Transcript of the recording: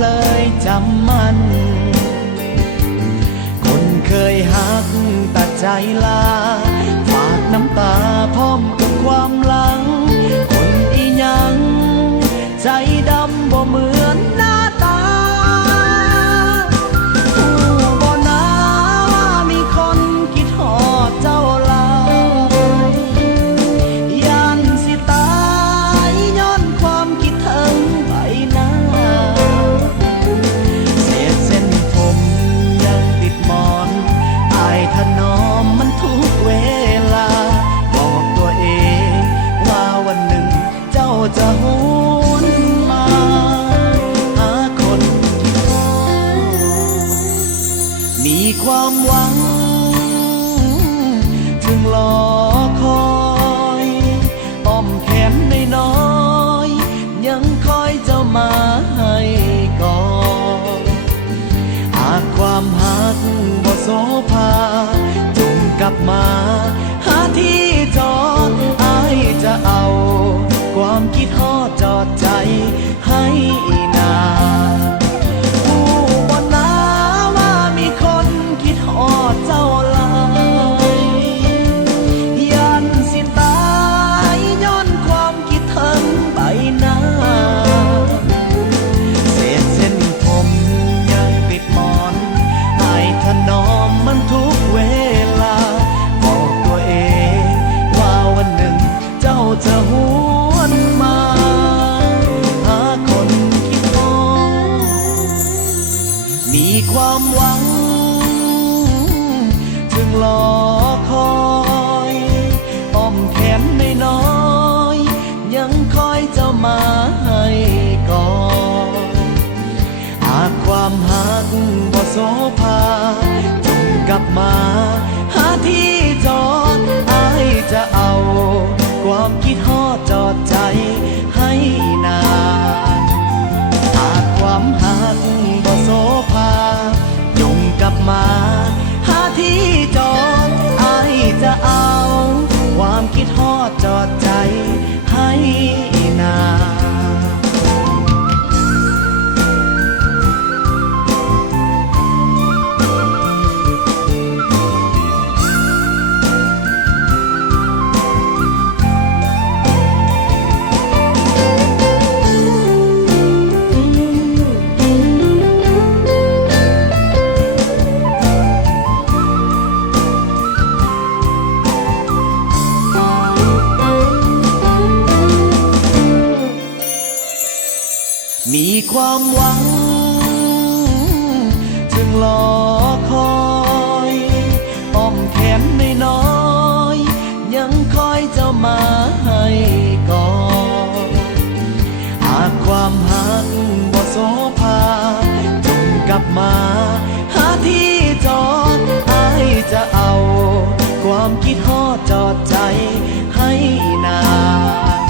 เลยจำมันคนเคยหักตัดใจลาฝากน้ำตาพร้อมกับความหลังคนอีหยังใจดำบ่เหมือนหน้าตาผู้บ่นาว่ามีคนคิดฮอดเจ้าหลายยันสิตายย้อนความคิดถึงใบหน้าเศษเส้นผมยังติดหมอนอายถนอมมันทุกเวลาบอกตัวเองว่าวันหนึ่งเจ้าจะหวนมาหาคนที่รอมีความหวังถึงรอคอยอ้อมแขนน้อยๆยังคอยเจ้ามาให้ก่อนหากความหักบ่โสภาจงกลับมาหาที่จอดอายจะเอาความคิดฮอดจอดใจให้นานผู้บ่นาว่ามีคนคิดฮอดเจ้าหลายยันสิตายย้อนความคิดถึงใบหน้าเศษเส้นผมยังติดหมอนอายถนอมมันทุกเวลาบอกตัวเองว่าวันหนึ่งเจ้าจะหวนมาหาคนคิดฮอดมีความหวังถึงรอคอยอ้อมแขนน้อยๆยังคอยเจ้ามาให้ก่อนหากความหักบ่โสภาจงกลับมาหาที่จอดอายจะเอาความคิดฮอดจอดใจให้นานหากความหักบ่โสภาจงกลับมาหาที่จอดอายจะเอาความคิดฮอดจอดใจให้นาน มีความหวังจึงรอคอยอ้อมแขนน้อยๆยังคอยเจ้ามาให้ก่อนหากความหักบ่โสภาจงกลับมาหาที่จอดอายจะเอาความคิดฮอดจอดใจให้นาน